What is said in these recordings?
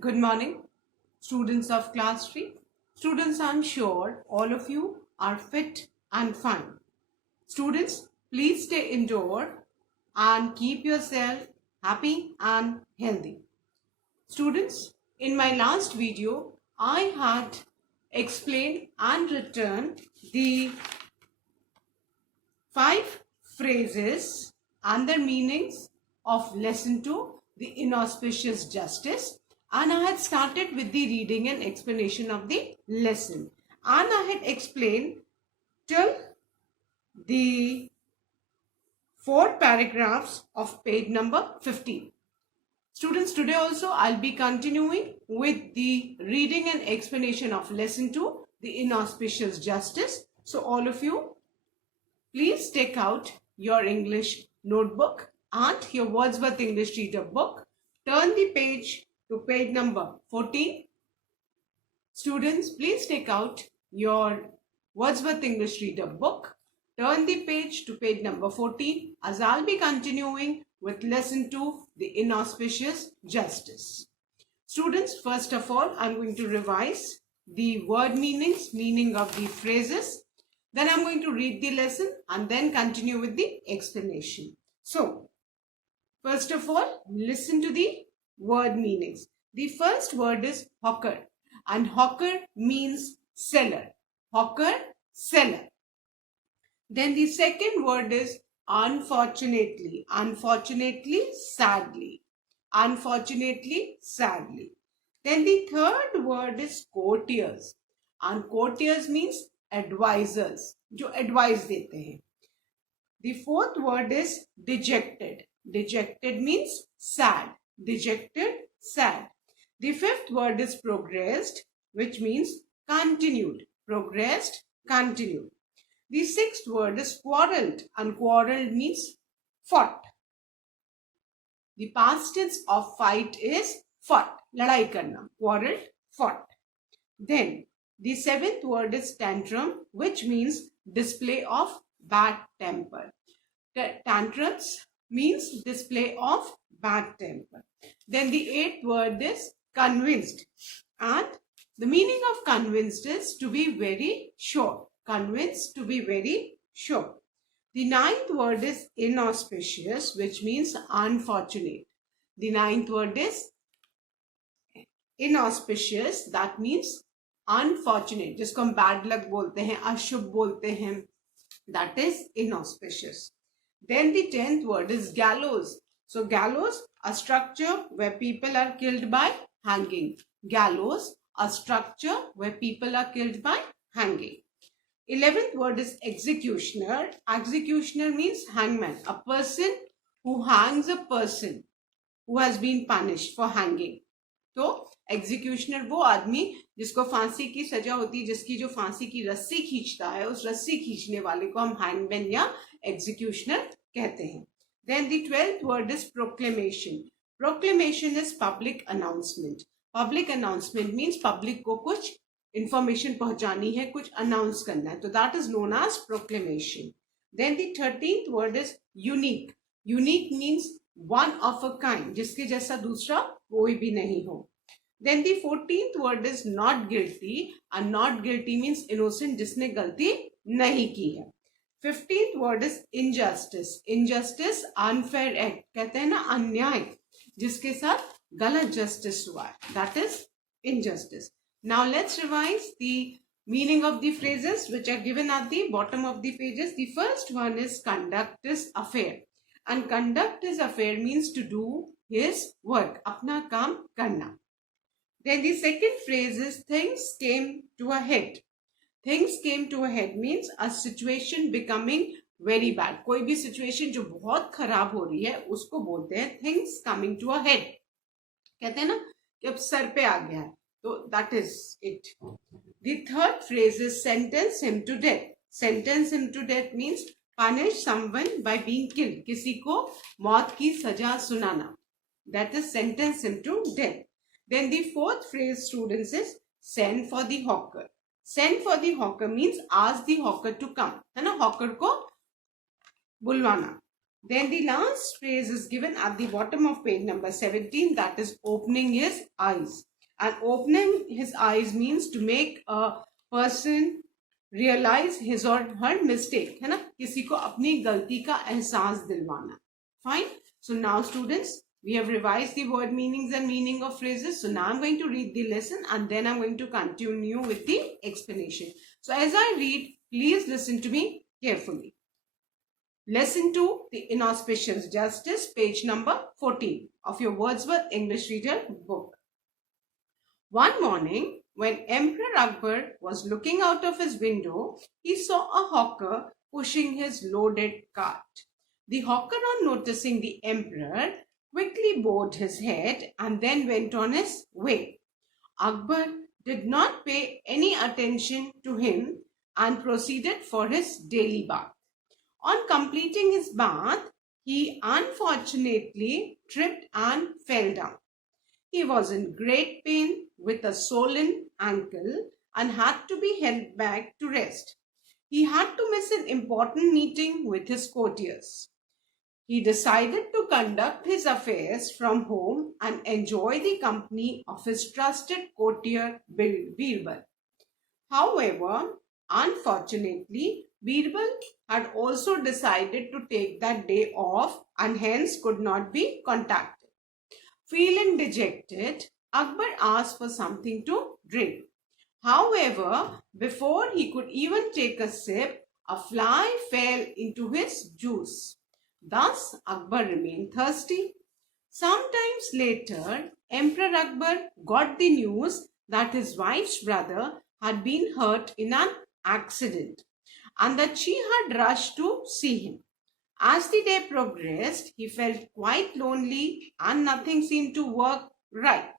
Good morning, students of class 3. Students, I'm sure all of you are fit and fine. Students, please stay indoor and keep yourself happy and healthy. Students, in my last video, I had explained and written the 5 phrases and their meanings of lesson 2, the inauspicious justice, and I had started with the reading and explanation of the lesson, and I had explained till the 4 paragraphs of page number 15. Students, today also I'll be continuing with the reading and explanation of lesson 2, the inauspicious justice. So all of you, please take out your English notebook and your Wordsworth English Reader book. Turn the page to page number 14. Students, please take out your Wordsworth English Reader book. Turn the page to page number 14 as I'll be continuing with lesson 2, the inauspicious justice. Students, first of all, I'm going to revise the word meanings, meaning of the phrases. Then I'm going to read the lesson and then continue with the explanation. So, first of all, listen to the word meanings. The first word is hawker, and hawker means seller. Hawker, seller. Then the second word is unfortunately. Unfortunately, sadly. Unfortunately, sadly. Then the third word is courtiers. And courtiers means advisors, जो advice देते हैं. The fourth word is dejected. Dejected means sad. Dejected, sad. The fifth word is progressed, which means continued. Progressed, continued. The sixth word is quarreled, and quarreled means fought. The past tense of fight is fought. लड़ाई करना. Quarreled, fought. Then the seventh word is tantrum, which means display of bad temper. Tantrums means display of bad temper. Then the eighth word is convinced, and the meaning of convinced is to be very sure. Convinced, to be very sure. The ninth word is inauspicious, which means unfortunate. The ninth word is inauspicious, that means unfortunate, जिसको हम bad luck बोलते हैं, अशुभ बोलते हैं, that is inauspicious. Then the 10th word is gallows. So gallows, a structure where people are killed by hanging. Gallows, a structure where people are killed by hanging. 11th word is executioner. Executioner means hangman, a person who hangs a person who has been punished for hanging. तो executioner वो आदमी जिसको फांसी की सजा होती है, जिसकी जो फांसी की रस्सी खींचता है, उस रस्सी खींचने वाले को हम हैंगमैन या एग्जीक्यूशनर कहते हैं. Then the 12th word is proclamation. Proclamation is public announcement. Public announcement means public को कुछ इंफॉर्मेशन पहुंचानी है, कुछ अनाउंस करना है, तो that is known as proclamation. Then the 13th word is unique. Unique means one of a kind, जिसके जैसा दूसरा कोई भी नहीं हो. Then the 14th word is not guilty, and not guilty means innocent, जिसने गलती नहीं की है. 15th word is injustice. Injustice, unfair act, कहते हैं ना अन्याय, जिसके साथ गलत justice हुआ है, that is injustice. Now let's revise the meaning of the phrases which are given at the bottom of the pages. The first one is conduct his affair, and conduct his affair means to do his work, अपना काम करना. Then the second phrase is things came to a head. Things came to a head means a situation becoming very bad. कोई भी situation जो बहुत खराब हो रही है उसको बोलते हैं things coming to a head. कहते हैं ना कि अब सर पे आ गया है, तो that is it. The third phrase is sentence him to death. Sentence him to death means punish someone by being killed. किसी को मौत की सजा सुनाना. That is sentence him to death. Then the fourth phrase, students, is send for the hawker. Send for the hawker means ask the hawker to come. है ना, hawker को बुलवाना. Then the last phrase is given at the bottom of page number 17, that is opening his eyes. And opening his eyes means to make a person realize his or her mistake, है ना, किसी को अपनी गलती का एहसास दिलवाना. Fine. So now students, we have revised the word meanings and meaning of phrases. So now I'm going to read the lesson and then I'm going to continue with the explanation. So as I read, please listen to me carefully. Lesson 2, The Inauspicious Justice, page number 14 of your Wordsworth English Reader book. One morning, when Emperor Akbar was looking out of his window, he saw a hawker pushing his loaded cart. The hawker, on noticing the emperor, quickly bowed his head and then went on his way. Akbar did not pay any attention to him and proceeded for his daily bath. On completing his bath, he unfortunately tripped and fell down. He was in great pain with a swollen ankle and had to be held back to rest. He had to miss an important meeting with his courtiers. He decided to conduct his affairs from home and enjoy the company of his trusted courtier Birbal. However, unfortunately, Birbal had also decided to take that day off and hence could not be contacted. Feeling dejected, Akbar asked for something to drink. However, before he could even take a sip, a fly fell into his juice. Thus, Akbar remained thirsty. Sometimes later, Emperor Akbar got the news that his wife's brother had been hurt in an accident and that she had rushed to see him. As the day progressed, he felt quite lonely and nothing seemed to work right.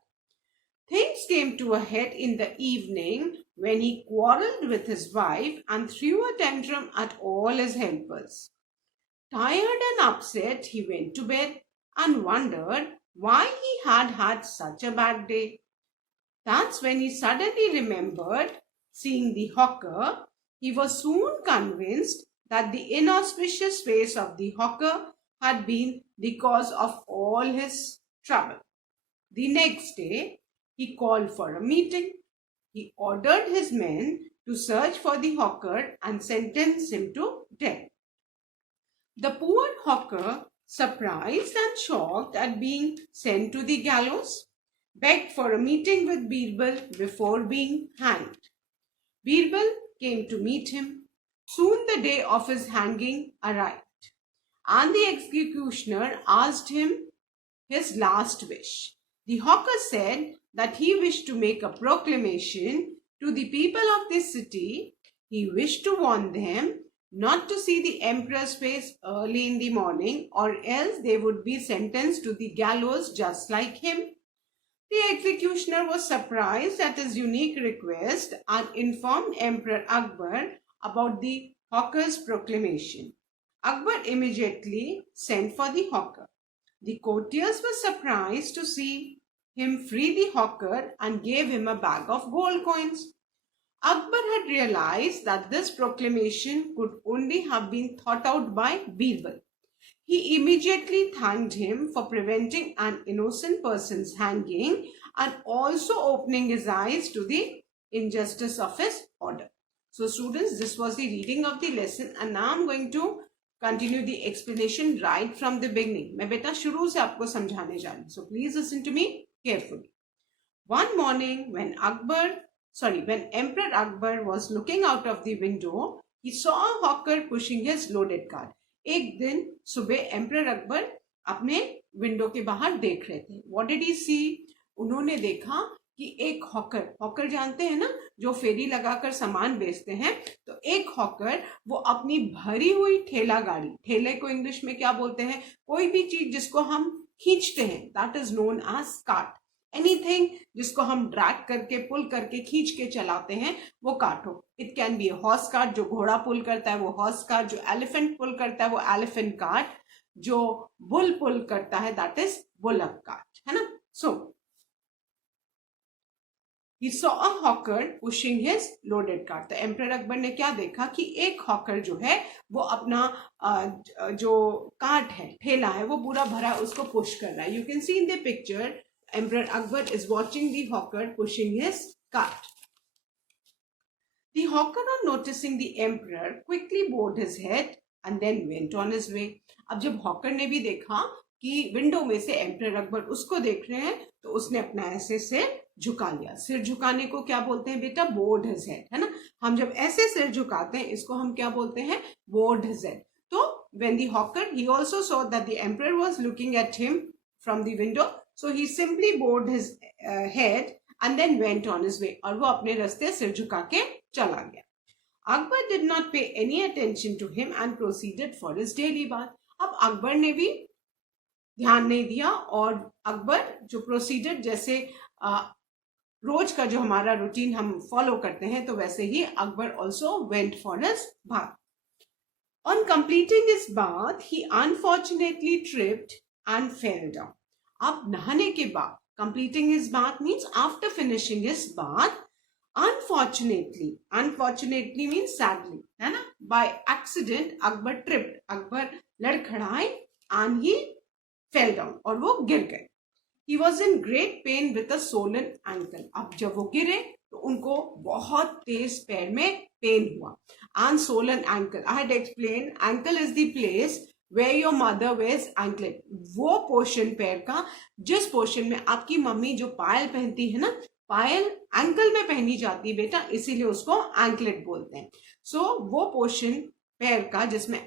Things came to a head in the evening when he quarreled with his wife and threw a tantrum at all his helpers. Tired and upset, he went to bed and wondered why he had had such a bad day. That's when he suddenly remembered seeing the hawker. He was soon convinced that the inauspicious face of the hawker had been the cause of all his trouble. The next day, he called for a meeting. He ordered his men to search for the hawker and sentenced him to death. The poor hawker, surprised and shocked at being sent to the gallows, begged for a meeting with Birbal before being hanged. Birbal came to meet him. Soon the day of his hanging arrived, and the executioner asked him his last wish. The hawker said that he wished to make a proclamation to the people of this city. He wished to warn them not to see the emperor's face early in the morning, or else they would be sentenced to the gallows just like him. The executioner was surprised at his unique request and informed Emperor Akbar about the hawker's proclamation. Akbar immediately sent for the hawker. The courtiers were surprised to see him free the hawker and gave him a bag of gold coins. Akbar had realized that this proclamation could only have been thought out by Birbal. He immediately thanked him for preventing an innocent person's hanging and also opening his eyes to the injustice of his order. So students, this was the reading of the lesson and now I'm going to continue the explanation right from the beginning. मैं बेटा शुरू से आपको समझाने जा रही हूँ. So please listen to me carefully. One morning when Emperor Akbar was looking out of the window, he saw a hawker pushing his loaded cart. एक दिन सुबह एम्परर अकबर अपने विंडो के बाहर देख रहे थे. What did he see? उन्होंने देखा कि एक हॉकर जानते हैं ना, जो फेरी लगाकर सामान बेचते हैं. तो एक हॉकर वो अपनी भरी हुई ठेला गाड़ी, ठेले को इंग्लिश में क्या बोलते हैं, कोई भी चीज जिसको हम खींचते हैं, that is known as cart. Anything जिसको हम ड्रैग करके पुल करके खींच के चलाते हैं वो कार्ट हो. It can be horse cart, जो घोड़ा पुल करता है वो हॉर्स कार्ट, जो एलिफेंट पुल करता है वो एलिफेंट कार्ट, जो बुल पुल करता है दैट इज बुलक कार्ट, है ना. सो He saw a hawker pushing his loaded cart. तो एम्परर अकबर ने क्या देखा कि एक हॉकर जो है वो अपना जो कार्ट है, ठेला है, वो पूरा भरा उसको पुश कर रहा है. You can see in the picture emperor Akbar is watching the hawker pushing his cart. The hawker, on noticing the emperor, quickly bowed his head and then went on his way. अब जब hawker ने भी देखा कि window में से emperor Akbar उसको देख रहे हैं, तो उसने अपना ऐसे सिर झुका लिया. सिर झुकाने को क्या बोलते हैं बेटा? बोड हिज हेड, है ना. हम जब ऐसे सिर झुकाते हैं इसको हम क्या बोलते हैं? Bowed his head. तो when the hawker, he also saw that the emperor was looking at him from the window, so he simply bowed his head and then went on his way. और वो अपने रास्ते सिर झुका के चला गया. Akbar did not pay any attention to him and proceeded for his daily bath. अब अकबर ने भी ध्यान नहीं दिया और अकबर जो प्रोसीडर, जैसे रोज का जो हमारा रूटीन हम फॉलो करते हैं, तो वैसे ही Akbar also went for his bath. On completing his bath he unfortunately tripped and fell down. अब नहाने के बाद, completing his bath means after finishing his bath, unfortunately means sadly, है ना, by accident Akbar tripped, Akbar लड़खड़ाए एंड ही फेल डाउन, और वो गिर गए. He was in great pain with a swollen ankle. अब जब वो गिरे तो उनको बहुत तेज पैर में पेन हुआ. And swollen ankle, I had explained, ankle is the place where your mother wears anklet. वो पोर्शन पैर का जिस पोर्शन में आपकी मम्मी जो पायल पहनती है ना, पायल एंकल में पहनी जाती है बेटा, इसीलिए उसको एंकलेट बोलते हैं. सो वो पोर्शन पैर का जिसमें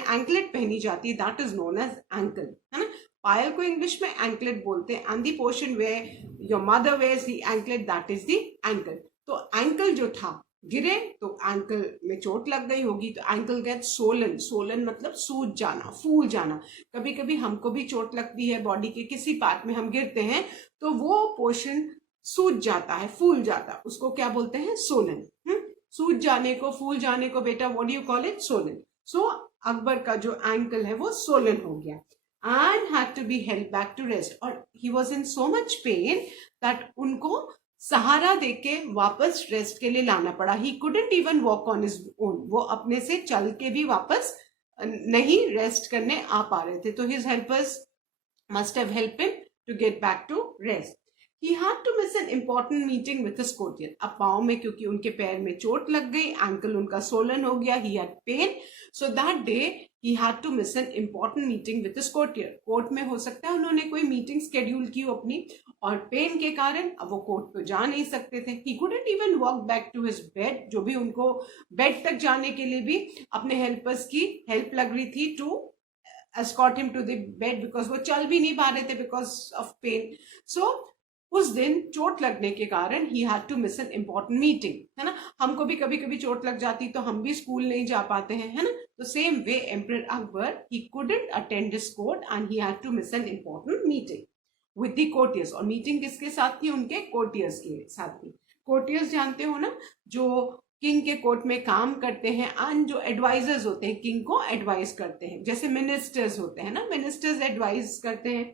एंकलेट पहनी जाती है, that is known as ankle, है ना. पायल को इंग्लिश में एंकलेट बोलते हैं. And the portion where your mother wears the anklet, that is the ankle. तो एंकल जो था, गिरे तो एंकल में चोट लग गई होगी, तो एंकल गेट सोलन. सोलन मतलब सूज जाना, फूल जाना. कभी कभी हमको भी चोट लगती है बॉडी के किसी पार्ट में, हम गिरते हैं तो वो पोर्शन सूज जाता है, फूल जाता है, उसको क्या बोलते हैं? सोलन. सूज जाने को, फूल जाने को बेटा what do you call it? Swollen. So Akbar का जो एंकल है वो सोलन हो गया and had to be held back to rest. और he was in so much pain that उनको सहारा देके वापस रेस्ट के लिए लाना पड़ा. He couldn't even walk on his own. वो अपने से चल के भी वापस नहीं रेस्ट करने आ पा रहे थे. तो his helpers must have helped him to get back to rest. He had to miss an important meeting with his courtier. अब पाँव में क्योंकि उनके पैर में चोट लग गई, एंकल उनका सोलन हो गया, he had pain. So that day he had to miss an important meeting with his courtier. Court में हो सकता है उन्होंने कोई मीटिंग स्केड्यूल की हो अपनी, और पेन के कारण अब वो कोर्ट तो जा नहीं सकते थे. He couldn't even walk back to his bed. जो भी उनको बेड तक जाने के लिए भी अपने हेल्पर्स की हेल्प लग रही थी to escort him to the bed, because वो चल भी नहीं पा रहे थे because of pain. So उस दिन चोट लगने के कारण ही had to miss an important meeting, है ना. हमको भी कभी कभी चोट लग जाती तो हम भी स्कूल नहीं जा पाते हैं, है ना. तो same way emperor Akbar, he couldn't attend his court and he had to miss an important meeting with the courtiers. और मीटिंग किसके साथ थी? उनके कोर्टियर्स के साथ थी. कोर्टियर्स जानते हो ना, जो किंग के कोर्ट में काम करते हैं एंड जो एडवाइजर्स होते हैं, किंग को एडवाइस करते हैं, जैसे मिनिस्टर्स होते हैं ना, मिनिस्टर्स एडवाइस करते हैं.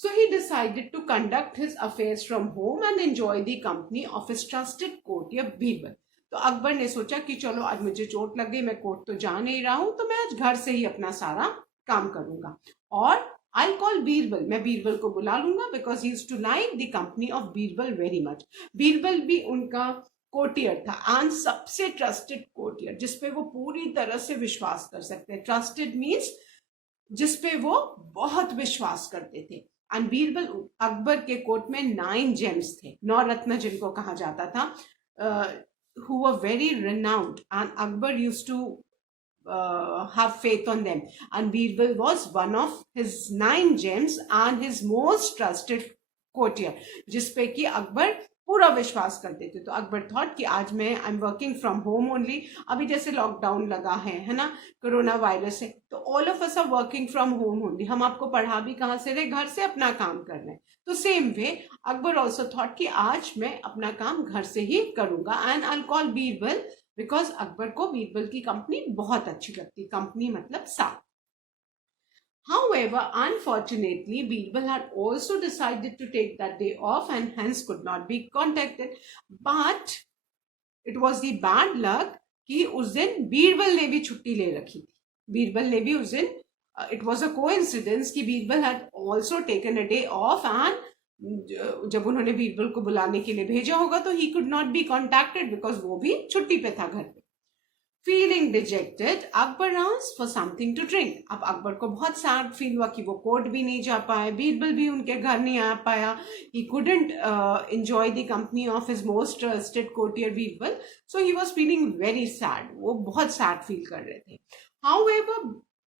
So he decided to conduct his affairs from home and enjoy the company of his trusted courtier Birbal. तो अकबर ने सोचा कि चलो आज मुझे चोट लग गई, मैं कोर्ट तो जा नहीं रहा हूं, तो मैं आज घर से ही अपना सारा काम करूंगा. और I'll call बीरबल, मैं बीरबल को बुला लूंगा, because he used to like the company of Birbal very much. Birbal भी उनका कोर्टियर था एंड सबसे ट्रस्टेड कोर्टियर, जिसपे वो पूरी तरह से विश्वास कर सकते हैं. ट्रस्टेड मीन्स जिसपे वो बहुत विश्वास करते थे. एंड बीरबल अकबर के कोर्ट में 9 जेम्स थे, 9 रत्न जिनको कहा जाता था, who were very renowned, and Akbar used to have faith on them, and Birbal was one of his 9 gems and his most trusted courtier, जिसपे कि अकबर पूरा विश्वास करते थे. तो अकबर थॉट कि आज मैं I am working from home only. अभी जैसे लॉकडाउन लगा है ना, कोरोना वायरस है, तो all of us are working from home only. हम आपको पढ़ा भी कहाँ से रहे? घर से अपना काम कर रहे हैं. तो सेम वे अकबर ऑल्सो थॉट कि आज मैं अपना काम घर से ही करूंगा. And I call Birbal, because Akbar को बीरबल की कंपनी बहुत अच्छी लगती. कंपनी मतलब साथ. However, unfortunately, Birbal had also decided to take that day off and hence could not be contacted. But it was the bad luck कि उस दिन बीरबल ने भी छुट्टी ले रखी थी. बीरबल ने भी उस दिन, it was a coincidence कि Birbal had also taken a day off and जब उन्होंने बीरबल को बुलाने के लिए भेजा होगा तो he could not be contacted because वो भी छुट्टी पे था घर पे. Feeling dejected, Akbar asked for something to drink. अब अकबर को बहुत सैड फील हुआ कि वो कोर्ट भी नहीं जा पाए, बीरबल भी उनके घर नहीं आ पाया. He couldn't enjoy the company of his most trusted courtier Birbal. So he was feeling very sad. वो बहुत sad फील कर रहे थे. However,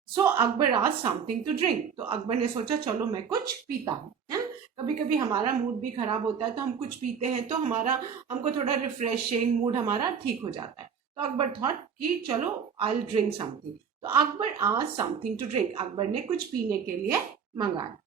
so Akbar asked something to drink. तो अकबर ने सोचा चलो मैं कुछ पीता हूँ, है ना. कभी कभी हमारा मूड भी खराब होता है तो हम कुछ पीते हैं तो हमको थोड़ा रिफ्रेशिंग, मूड हमारा ठीक हो जाता है. तो अकबर थॉट कि चलो आई विल ड्रिंक समथिंग. तो Akbar asked something to drink. Akbar ने कुछ पीने के लिए मंगाया.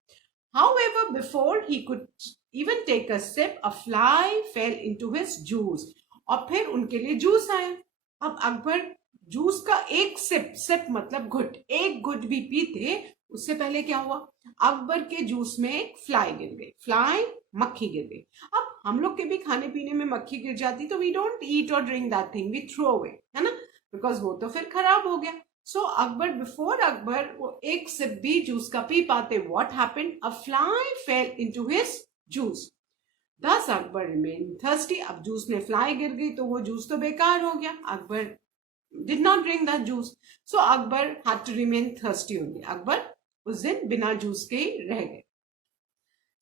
However, before he could even take a sip, a fly fell into his juice. और फिर उनके लिए जूस आया. अब अकबर जूस का एक सिप मतलब घुट, एक घुट भी पीते उससे पहले क्या हुआ, अकबर के जूस में एक फ्लाई गिर गई. फ्लाई, मक्खी गिर गई. अब हम लोग के भी खाने पीने में मक्खी गिर जाती तो we don't eat or drink that thing, we throw away, है ना, बिकॉज वो तो फिर खराब हो गया. सो अकबर, बिफोर अकबर वो एक सिप भी जूस का पी पाते, what happened, a fly fail into his juice. दस अकबर रिमेन थर्स्टी. अब जूस में फ्लाई गिर गई तो वो जूस तो बेकार हो गया. Akbar did not drink that juice. So Akbar had to remain thirsty only. Akbar उस दिन बिना जूस के रह गए.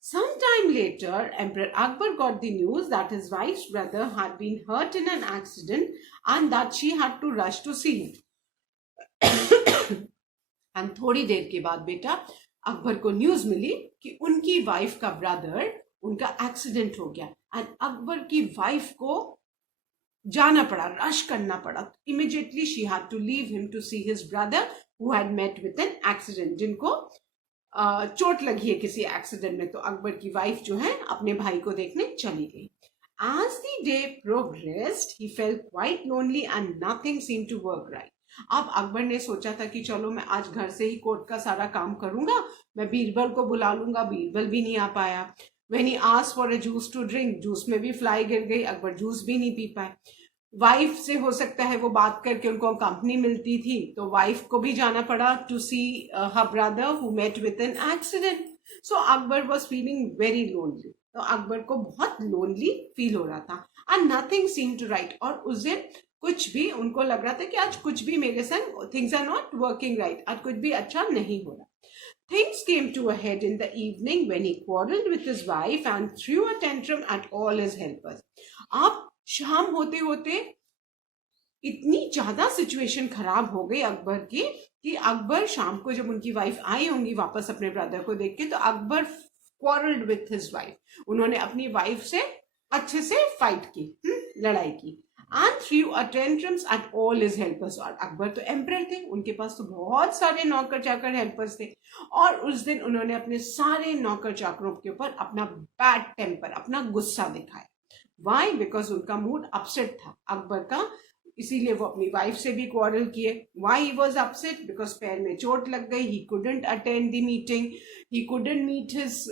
Sometime later, Emperor Akbar got the news that his wife's brother had been hurt in an accident and that she had to rush to see him. And थोड़ी देर के बाद बेटा अकबर को न्यूज मिली कि उनकी वाइफ का ब्रदर, उनका एक्सीडेंट हो गया. एंड अकबर की वाइफ को जाना पड़ा, रश करना पड़ा. Immediately she had to leave him to see his brother who had met with an accident, जिनको चोट लगी है किसी एक्सीडेंट में. तो अकबर की वाइफ जो है अपने भाई को देखने चली गई. As the day progressed, he felt quite lonely and nothing seemed to work right. अब अकबर ने सोचा था कि चलो मैं आज घर से ही कोर्ट का सारा काम करूंगा, मैं बीरबल को बुला लूंगा. बीरबल भी नहीं आ पाया. When he asked for a juice to drink, juice में भी फ्लाई गिर गई. अकबर जूस भी नहीं पी पाए. वाइफ से हो सकता है वो बात करके उनको कंपनी मिलती थी, तो वाइफ को भी जाना पड़ा to see her brother who met with an accident. So Akbar was feeling very lonely. तो अकबर को बहुत लोनली फील हो रहा था. And nothing seemed to right. और उस दिन कुछ भी उनको लग रहा था कि आज कुछ भी मेरे संग things are not working right, आज कुछ भी अच्छा नहीं हो रहा. Things came to a head in the evening when he quarreled with his wife and threw a tantrum at all his helpers. अब शाम होते होते इतनी ज्यादा सिचुएशन खराब हो गई अकबर की कि अकबर शाम को जब उनकी वाइफ आई होंगी वापस अपने ब्रदर को देख के, तो Akbar quarreled with his wife. उन्होंने अपनी वाइफ से अच्छे से फाइट की, लड़ाई की. And threw a tantrums at all his helpers. और अकबर तो एम्परर थे, उनके पास तो बहुत सारे नौकर चाकर हेल्पर्स थे. और उस दिन उन्होंने अपने सारे नौकर चाकरों के ऊपर अपना बैड टेम्पर, अपना गुस्सा दिखाया. वाई? बिकॉज उनका मूड अपसेट था अकबर का, इसीलिए वो अपनी वाइफ से भी क्वारल किए. Why he was upset? Because पैर में चोट लग गई. He couldn't attend the meeting, he couldn't meet his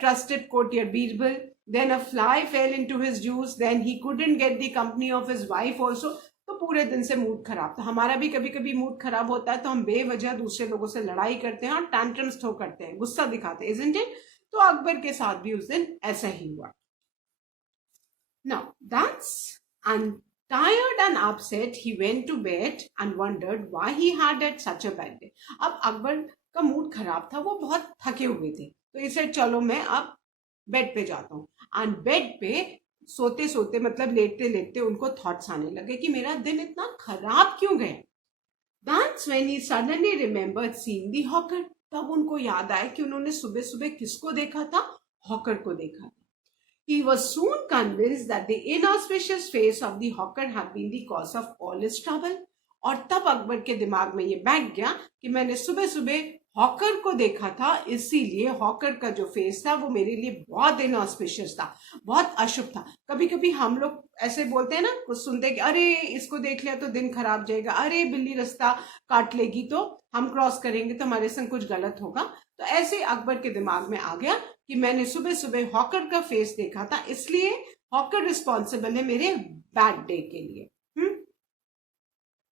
trusted courtier Birbal. Then a fly fell into his juice. Then he couldn't get the company of his wife also. तो पूरे दिन से mood खराब था. हमारा भी कभी कभी मूड खराब होता है तो हम बेवजह दूसरे लोगों से लड़ाई करते हैं और टैंट्रम्स थ्रो करते हैं, गुस्सा दिखाते हैं, isn't it? तो अकबर के साथ भी उस दिन ऐसा ही हुआ. Now that's, and tired and upset, he went to bed and wondered why he had had such a bad day. अब अकबर का मूड खराब था, वो बहुत थके हुए थे, तो इसे चलो मैं अब बेड पे जाता हूँ. एंड बेड पे सोते सोते मतलब लेटते लेटते उनको थॉट्स आने लगे कि मेरा दिन इतना खराब क्यों गया. That's when he suddenly remembered seeing the hawker. तब उनको याद आया कि उन्होंने सुबह सुबह किसको देखा था, हॉकर को देखा था. He was soon convinced that the inauspicious face of the hawker had been the cause of all his trouble. और तब अकबर के दिमाग में ये बैठ गया कि मैंने सुबह सुबह हॉकर को देखा था, इसीलिए हॉकर का जो फेस था वो मेरे लिए बहुत इनऑस्पिशियस था, बहुत अशुभ था। कभी कभी हम लोग ऐसे बोलते हैं ना, कुछ सुनते हैं कि अरे इसको देख लिया तो दिन खराब जाएगा, अरे बिल्ली रास्ता काट लेगी तो हम क्रॉस करेंगे तो हमारे संग कुछ गलत होगा। तो ऐसे अकबर के दिमाग में आ गया कि मैंने सुबह सुबह हॉकर का फेस देखा था, इसलिए हॉकर रिस्पॉन्सिबल है मेरे बैड डे के लिए।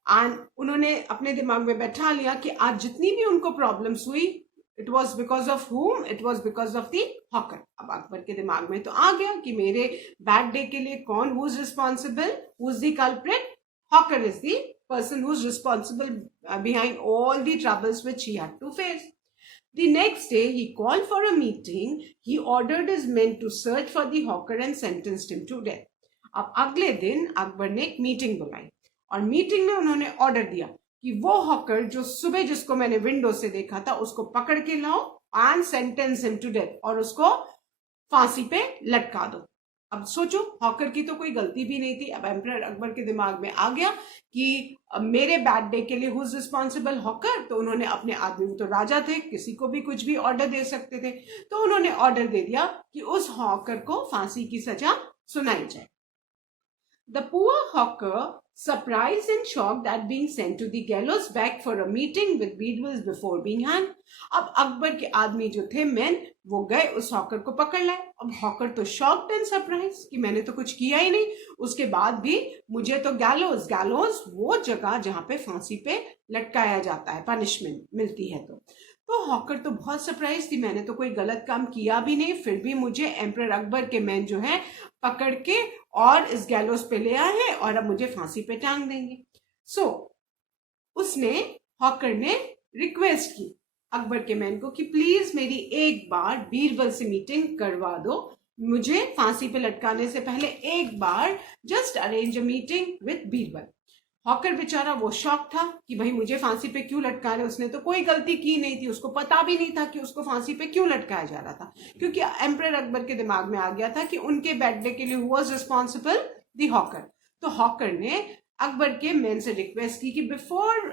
एंड उन्होंने अपने दिमाग में बैठा लिया कि आज जितनी भी उनको प्रॉब्लम्स हुई, इट वॉज बिकॉज ऑफ हुम, it was because of the hawker. अब अकबर के दिमाग में तो आ गया कि मेरे बैड डे के लिए कौन, who is responsible, who is the culprit? Hawker is the person who's responsible behind all the troubles which he had to face. The next day, he called for a meeting. He ordered his men to search for the hawker and sentenced him to death. अब अगले दिन अकबर ने एक meeting बुलाई और meeting में उन्होंने order दिया कि वो हॉकर जो सुबह जिसको मैंने विंडो से देखा था उसको पकड़ के लाओ and sentence him to death, और उसको फांसी पे लटका दो। अब सोचो, हॉकर की तो कोई गलती भी नहीं थी। अब एम्परर अकबर के दिमाग में आ गया कि मेरे बैड डे के लिए हु इज रिस्पॉन्सिबल? हॉकर। तो उन्होंने अपने आदमी, वो तो राजा थे, किसी को भी कुछ भी ऑर्डर दे सकते थे, तो उन्होंने ऑर्डर दे दिया कि उस हॉकर को फांसी की सजा सुनाई जाए। The poor hawker, surprised and shocked at being sent to the gallows, begged for a meeting with Birbal before being hanged. अब अकबर के आदमी जो थे मैन, वो गए उस हॉकर को पकड़ लाए। अब हॉकर तो शॉक्ड एंड सरप्राइज कि मैंने तो कुछ किया ही नहीं, उसके बाद भी मुझे तो गैलोज, गैलोज वो जगह जहां पे फांसी पे लटकाया जाता है, पनिशमेंट मिलती है। तो हॉकर तो बहुत सरप्राइज थी, मैंने तो कोई गलत काम किया भी नहीं, फिर भी मुझे एम्परर अकबर के मैन जो है पकड़ के और इस गैलोस पे ले आए हैं और अब मुझे फांसी पे टांग देंगे। सो उसने, हॉकर ने रिक्वेस्ट की अकबर के मैन को कि प्लीज मेरी एक बार बीरबल से मीटिंग करवा दो, मुझे फांसी पे लटकाने से पहले एक बार just arrange a meeting with Birbal. Hawker बेचारा वो शॉक था कि भाई मुझे फांसी पे क्यों लटका रहे, उसने तो कोई गलती की नहीं थी, उसको पता भी नहीं था कि उसको फांसी पे क्यों लटकाया जा रहा था, क्योंकि एम्परर अकबर के दिमाग में आ गया था कि उनके बैड डे के लिए who was responsible? The hawker. तो हॉकर ने अकबर के मैन से रिक्वेस्ट की कि before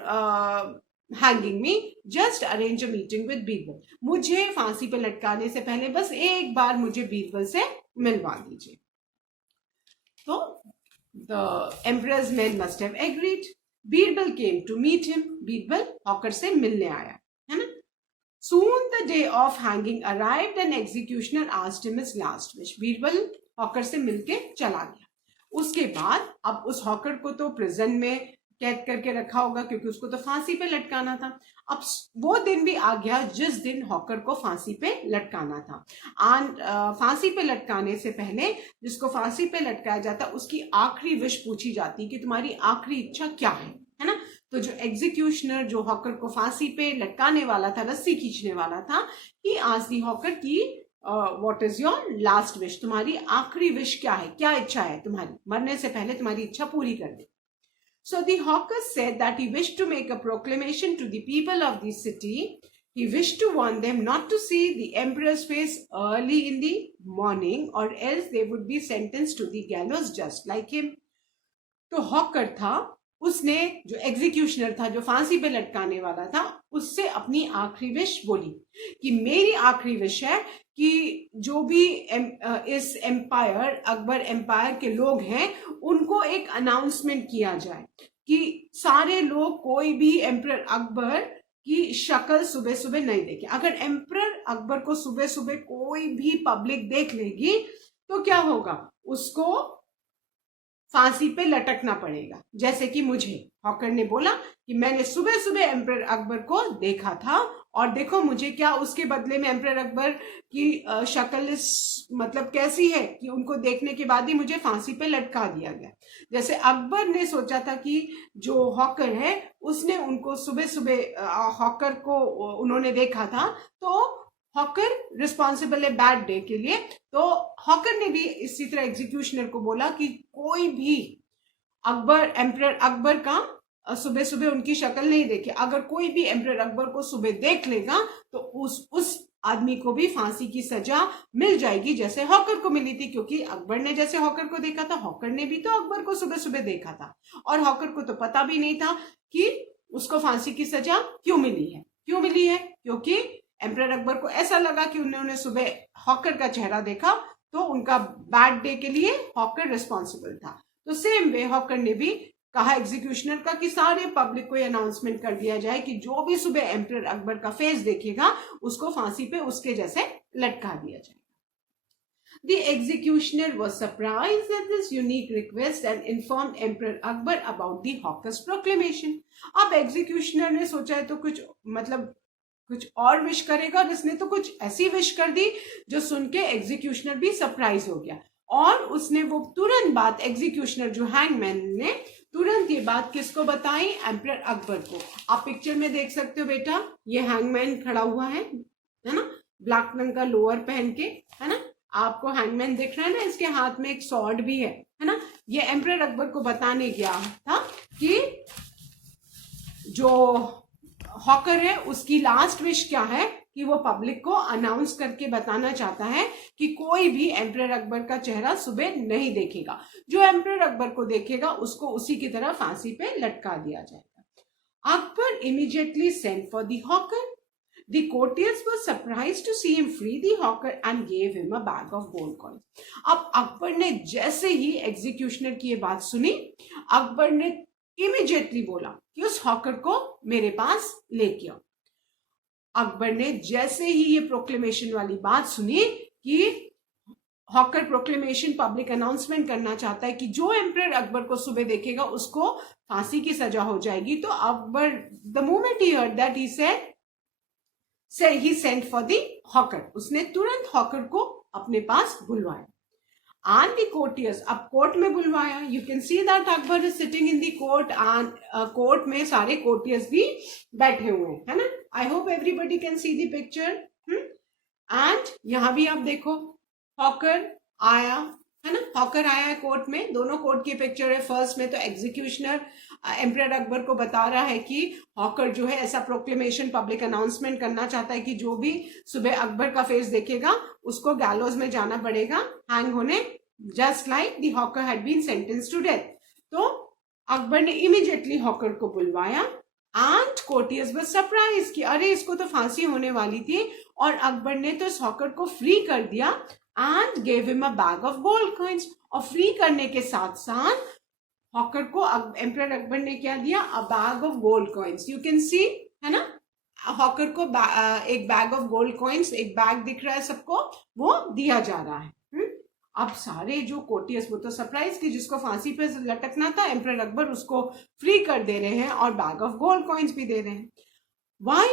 hanging me just arrange a meeting with Birbal, मुझे फांसी पे लटकाने से पहले बस एक बार मुझे बीरबल से मिलवा दीजिए। तो the emperor's men must have agreed. Birbal came to meet him. Birbal hawker से मिलने आया, है ना? Soon the day of hanging arrived and executioner asked him his last wish. Birbal hawker से मिलके चला गया। उसके बाद अब उस हॉकर को तो प्रिजन में कैद करके रखा होगा क्योंकि उसको तो फांसी पे लटकाना था। अब वो दिन भी आ गया जिस दिन हॉकर को फांसी पे लटकाना था। फांसी पे लटकाने से पहले जिसको फांसी पे लटकाया जाता उसकी आखिरी विश पूछी जाती कि तुम्हारी आखिरी इच्छा क्या है ना? तो जो एग्जीक्यूशनर जो हॉकर को फांसी पे लटकाने वाला था, रस्सी खींचने वाला था, ही आस्क्ड द हॉकर की what is your last wish, तुम्हारी आखिरी विश क्या है, क्या इच्छा है तुम्हारी, मरने से पहले तुम्हारी इच्छा पूरी कर दे। So the hawker said that he wished to make a proclamation to the people of the city. He wished to warn them not to see the emperor's face early in the morning or else they would be sentenced to the gallows just like him. तो hawker था, उसने जो executioner था, जो फांसी पे लटकाने वाला था, उससे अपनी आखिरी विश बोली कि मेरी आखिरी विश है कि जो भी इस एम्पायर, अकबर एम्पायर के लोग हैं, उनको एक अनाउंसमेंट किया जाए कि सारे लोग कोई भी एम्परर अकबर की शक्ल सुबह सुबह नहीं देखे। अगर एम्परर अकबर को सुबह सुबह कोई भी पब्लिक देख लेगी तो क्या होगा, उसको फांसी पे लटकना पड़ेगा। जैसे कि मुझे हॉकर ने बोला कि मैंने सुबह सुबह एम्परर अकबर को देखा था और देखो मुझे क्या उसके बदले में एम्परर अकबर की शक्ल मतलब कैसी है कि उनको देखने के बाद ही मुझे फांसी पे लटका दिया गया। जैसे अकबर ने सोचा था कि जो हॉकर है उसने उनको सुबह सुबह हॉकर को उन्होंने देखा था, तो हॉकर रिस्पॉन्सिबल है बैड डे के लिए। तो हॉकर ने भी इसी तरह एग्जीक्यूशनर को बोला कि कोई भी अकबर, एम्परर अकबर का सुबह सुबह उनकी शक्ल नहीं देखे, अगर कोई भी एम्परर अकबर को सुबह देख लेगा तो उस आदमी को भी फांसी की सजा मिल जाएगी जैसे हॉकर को मिली थी, क्योंकि अकबर ने जैसे हॉकर को देखा था, हॉकर ने भी तो अकबर को सुबह सुबह देखा था और हॉकर को तो पता भी नहीं था कि उसको फांसी की सजा क्यों मिली है। क्योंकि एम्परर अकबर को ऐसा लगा कि उन्होंने सुबह हॉकर का चेहरा देखा, तो उनका बैड डे के लिए हॉकर रिस्पॉन्सिबल था। तो सेम वे हॉकर ने भी कहा एग्जीक्यूशनर का कि सारे पब्लिक को अनाउंसमेंट कर दिया जाए कि जो भी सुबह एम्परर अकबर का फेस देखेगा उसको फांसी पे उसके जैसे लटका दिया जाए। The executioner was surprised at this unique request and informed Emperor Akbar about the hawker's proclamation. अब executioner ने सोचा है तो कुछ कुछ और विश करेगा, और इसने तो कुछ ऐसी विश कर दी जो सुन के एग्जीक्यूशनर भी सरप्राइज हो गया, और उसने वो तुरंत बात एग्जीक्यूशनर जो हैंगमैन ने तुरंत ये बात किसको बताई? एम्परर अकबर को। आप पिक्चर में देख सकते हो बेटा, ये हैंगमैन खड़ा हुआ है ना, ब्लैक रंग का लोअर पहन के, है ना, आपको हैंगमैन दिख रहा है ना, इसके हाथ में एक सॉर्ड भी है ना। ये एम्परर अकबर को बताने गया था कि जो हॉकर है उसकी लास्ट विश क्या है, कि वो पब्लिक को अनाउंस करके बताना चाहता है कि कोई भी एम्परर अकबर का चेहरा सुबह नहीं देखेगा, जो एम्परर अकबर को देखेगा उसको उसी की तरह फांसी पे लटका दिया जाएगा। Akbar immediately sent for the hawker. The courtiers were surprised to see him free the hawker and gave him a bag of gold coins. अब अकबर ने जैसे ही एग्जीक्यूशनर की ये बात सुनी, अकबर ने इमीडिएटली बोला कि उस हॉकर को मेरे पास लेके आओ। अकबर ने जैसे ही ये प्रोक्लेमेशन वाली बात सुनी कि हॉकर प्रोक्लेमेशन पब्लिक अनाउंसमेंट करना चाहता है कि जो एम्परर अकबर को सुबह देखेगा उसको फांसी की सजा हो जाएगी, तो Akbar the moment he heard that he he sent for the hawker, उसने तुरंत हॉकर को अपने पास बुलवाया। And the courtiers, अब कोर्ट में बुलवाया। You can see that Akbar is sitting in the court and court में सारे कोर्टियर्स भी बैठे हुए हैं, है ना। I hope everybody can see the picture. And यहाँ भी आप देखो हॉकर आया, है ना, हॉकर आया है कोर्ट में। दोनों कोर्ट की पिक्चर है। फर्स्ट में तो एग्जीक्यूशनर एम्परर अकबर को बता रहा है कि हॉकर जो है ऐसा प्रोक्लेमेशन पब्लिक अनाउंसमेंट करना चाहता है कि जो भी सुबह अकबर का फेस देखेगा उसको गैलोज में जाना पड़ेगा हैंग होने, just like the hawker had been sentenced to death. तो अकबर ने इमीडिएटली हॉकर को बुलवाया एंड कोर्टियर्स वर सरप्राइज कि अरे इसको तो फांसी होने वाली थी, और अकबर ने तो इस हॉकर को फ्री कर दिया and gave him a bag of gold coins. और फ्री करने के साथ साथ हॉकर को एम्परर अकबर ने क्या दिया? अ bag of gold coins. You can see, है ना, हॉकर को एक बैग ऑफ गोल्ड कॉइन्स, एक बैग दिख रहा है सबको, वो दिया जा रहा है। अब सारे जो कोर्टियर्स वो तो सरप्राइज कि जिसको फांसी पे लटकना था एम्परर अकबर उसको फ्री कर दे रहे हैं और बैग ऑफ गोल्ड कॉइन्स भी दे रहे हैं। Why?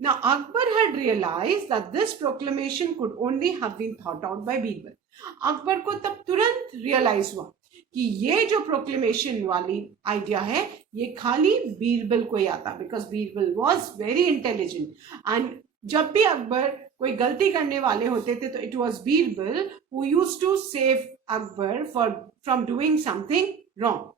Now Akbar had realized that this proclamation could only have been thought out by Birbal. Akbar को तब तुरंत रियलाइज हुआ कि ये जो प्रोक्लेमेशन वाली आइडिया है ये खाली बीरबल को ही आता, because Birbal was very intelligent. And जब भी अकबर कोई गलती करने वाले होते थे तो it was Birbal who used to save Akbar from doing something wrong.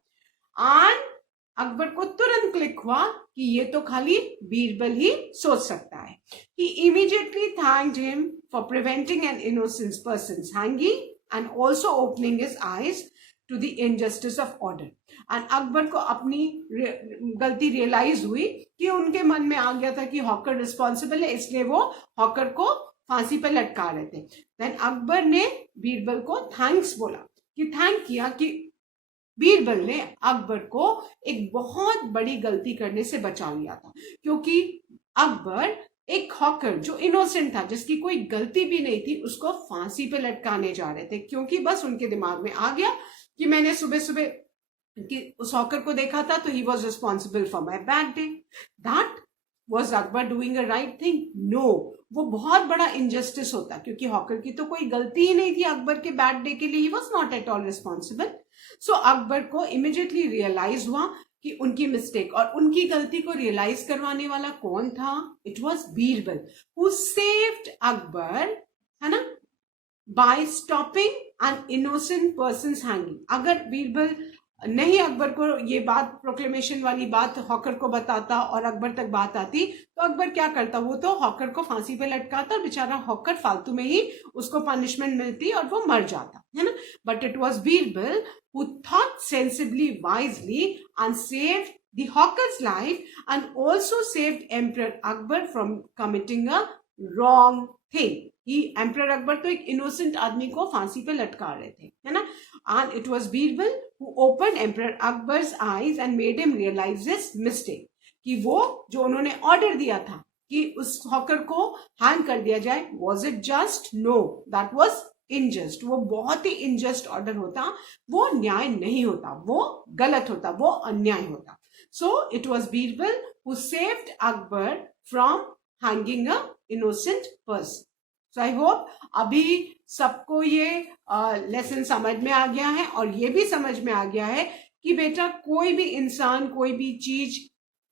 And Akbar को तुरंत क्लिक हुआ कि ये तो खाली बीरबल ही सोच सकता है। He immediately thanked him for preventing an innocent person's hanging and also opening his eyes to the injustice of order. And Akbar को अपनी गलती रियलाइज हुई कि उनके मन में आ गया था कि हॉकर रिस्पॉन्सिबल है, इसलिए वो हॉकर को फांसी पर लटका रहे थे। देन अकबर ने बीरबल को थैंक्स बोला, कि थैंक किया कि बीरबल ने अकबर को एक बहुत बड़ी गलती करने से बचा लिया था, क्योंकि अकबर एक हॉकर जो इनोसेंट था, जिसकी कोई गलती भी नहीं थी, उसको फांसी पे लटकाने जा रहे थे, क्योंकि बस उनके दिमाग में आ गया कि मैंने सुबह सुबह कि उस हॉकर को देखा था तो he was responsible for my bad day. That was Akbar doing a right thing? No, वो बहुत बड़ा इनजस्टिस होता, क्योंकि हॉकर की तो कोई गलती ही नहीं थी अकबर के बैड डे के लिए। He was not at all responsible. So Akbar को इमीडिएटली रियलाइज हुआ कि उनकी मिस्टेक, और उनकी गलती को रियलाइज करवाने वाला कौन था? It was Birbal who saved Akbar, है ना, by stopping an innocent persons hanging. अगर बीरबल नहीं अकबर को ये बात, प्रोक्लेमेशन वाली बात हॉकर को बताता और अकबर तक बात आती, तो अकबर क्या करता? वो तो हॉकर को फांसी पे लटकाता और बेचारा हॉकर फालतू में ही उसको पनिशमेंट मिलती और वो मर जाता, है ना। But it was Birbal who thought sensibly, wisely and saved the hawker's life and also saved Emperor Akbar from committing a wrong thing. He Emperor Akbar तो एक innocent आदमी को फांसी पे लटका रहे थे, है ना? And it was Birbal who opened Emperor Akbar's eyes and made him realize his mistake. कि वो जो उन्होंने ऑर्डर दिया था कि उस हॉकर को हैंग कर दिया जाए, was it just? No, that was unjust. वो बहुत ही इनजस्ट ऑर्डर होता, वो न्याय नहीं होता, वो गलत होता, वो अन्याय होता. So it was Birbal who saved Akbar from hanging a innocent person. So I hope अभी सबको ये लेसन समझ में आ गया है और ये भी समझ में आ गया है कि बेटा कोई भी इंसान, कोई भी चीज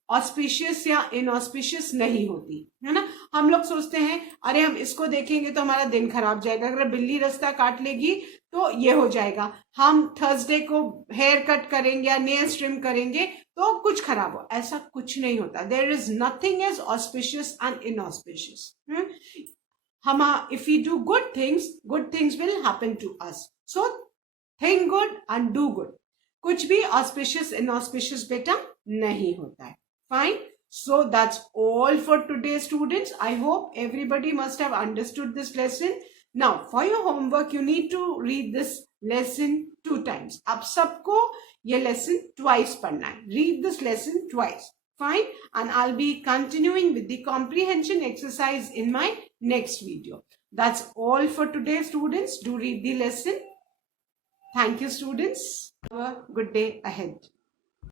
ऑस्पिशियस या इनऑस्पिशियस नहीं होती, है ना. हम लोग सोचते हैं अरे हम इसको देखेंगे तो हमारा दिन खराब जाएगा, अगर बिल्ली रास्ता काट लेगी तो ये हो जाएगा, हम थर्सडे को हेयर कट करेंगे या नेल्स ट्रिम करेंगे तो कुछ खराब हो. ऐसा कुछ नहीं होता. There is nothing as auspicious and inauspicious. हम if we do good things will happen to us. So think good and do good. कुछ भी ऑस्पिशियस इनऑस्पिशियस बेटा नहीं होता है. Fine. So that's all for today, students. I hope everybody must have understood this lesson. Now, for your homework, you need to read this lesson 2 times. अब सबको ये lesson twice पढ़ना है. Read this lesson twice. Fine. And I'll be continuing with the comprehension exercise in my next video. That's all for today, students. Do read the lesson. Thank you, students. Have a good day ahead.